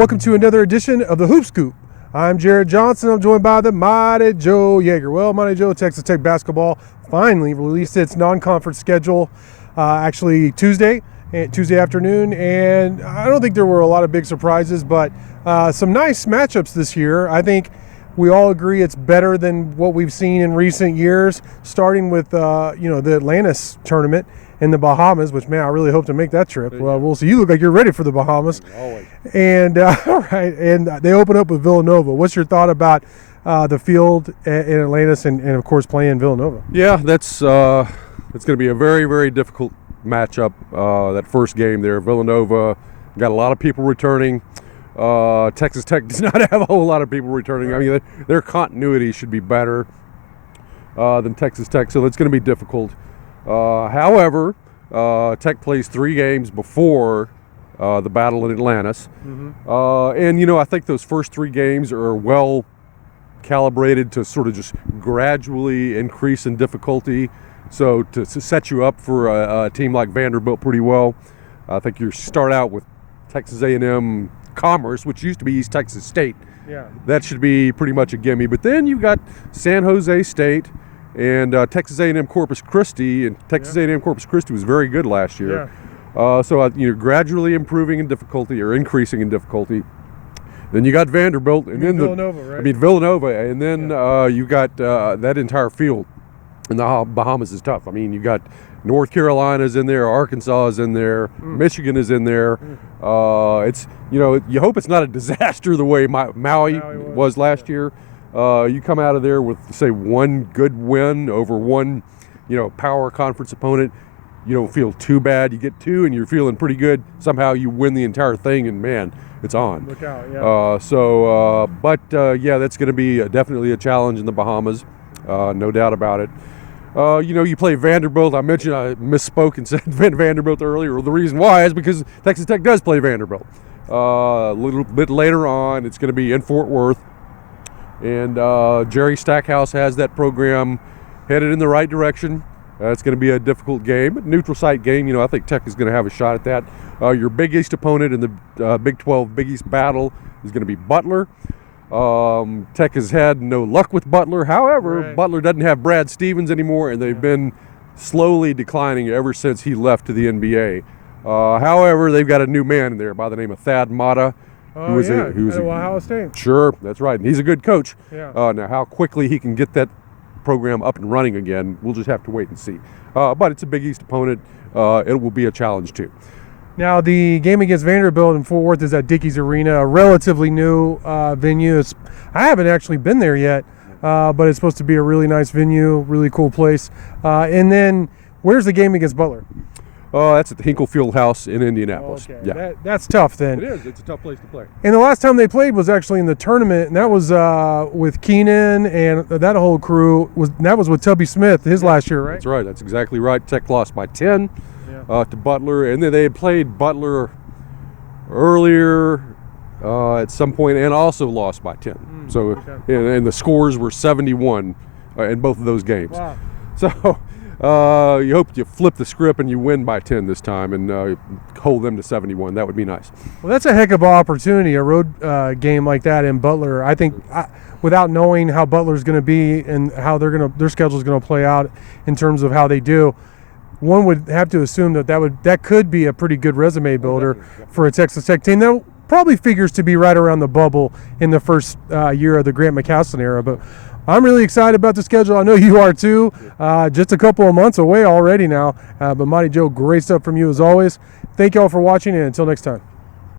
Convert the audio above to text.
Welcome to another edition of the Hoop Scoop. I'm Jared Johnson. I'm joined by the Mighty Joe Yeager. Well, Mighty Joe, Texas Tech basketball finally released its non-conference schedule actually Tuesday afternoon, and I don't think there were a lot of big surprises, but some nice matchups this year. I think we all agree it's better than what we've seen in recent years, starting with the Atlantis tournament in the Bahamas, which, man, I really hope to make that trip. Well, we'll see. You look like you're ready for the Bahamas. Always. And all right, and they open up with Villanova. What's your thought about the field in Atlantis and of course, playing Villanova? Yeah, that's it's going to be a very, very difficult matchup. That first game there, Villanova got a lot of people returning. Texas Tech does not have a whole lot of people returning. I mean, their continuity should be better than Texas Tech, so it's going to be difficult. However, Tech plays 3 games before the battle in Atlantis. And, I think those first 3 games are well calibrated to sort of just gradually increase in difficulty. So to set you up for a team like Vanderbilt pretty well, I think you start out with Texas A&M Commerce, which used to be East Texas State. Yeah. That should be pretty much a gimme. But then you've got San Jose State and Texas A&M Corpus Christi, and Texas A&M Corpus Christi was very good last year. So gradually improving in difficulty or increasing in difficulty. Then you got Vanderbilt, and then Villanova, right? Villanova, and then you got that entire field in the Bahamas is tough. I mean, you got North Carolina's in there, Arkansas is in there, Michigan is in there. It's you hope it's not a disaster the way Maui was last year. You come out of there with, say, 1 good win over one, power conference opponent. You don't feel too bad. You get 2 and you're feeling pretty good. Somehow you win the entire thing, and man, it's on. Look out, yeah. That's going to be definitely a challenge in the Bahamas, no doubt about it. You play Vanderbilt. I misspoke and said Vanderbilt earlier. The reason why is because Texas Tech does play Vanderbilt. A little bit later on, it's going to be in Fort Worth. And Jerry Stackhouse has that program headed in the right direction. It's going to be a difficult game, but neutral site game. I think Tech is going to have a shot at that. Your Big East opponent in the Big 12 Big East battle is going to be Butler. Tech has had no luck with Butler. However, Butler doesn't have Brad Stevens anymore, and they've been slowly declining ever since he left to the NBA. However, they've got a new man in there by the name of Thad Matta. Who's at Ohio State. Sure, that's right. And he's a good coach. Yeah. Now, how quickly he can get that program up and running again, we'll just have to wait and see. But it's a Big East opponent. It will be a challenge, too. Now, the game against Vanderbilt in Fort Worth is at Dickies Arena, a relatively new venue. I haven't actually been there yet, but it's supposed to be a really nice venue, really cool place. And then, where's the game against Butler? That's at the Hinkle Fieldhouse in Indianapolis. Okay. Yeah, that's tough then. it is. It's a tough place to play. And the last time they played was actually in the tournament, and that was with Keenan and that whole crew. That was with Tubby Smith his last year, right? That's right. That's exactly right. Tech lost by 10 to Butler, and then they had played Butler earlier at some point and also lost by 10. And the scores were 71 in both of those games. Wow. So. You hope you flip the script and you win by 10 this time and hold them to 71. That would be nice. Well, that's a heck of an opportunity, a road game like that in Butler. I think without knowing how Butler's going to be and how their schedule is going to play out in terms of how they do, one would have to assume that could be a pretty good resume builder for a Texas Tech team. That probably figures to be right around the bubble in the first year of the Grant McCasland era, but I'm really excited about the schedule. I know you are too. Just a couple of months away already now. But Mighty Joe, great stuff from you as always. Thank you all for watching, and until next time.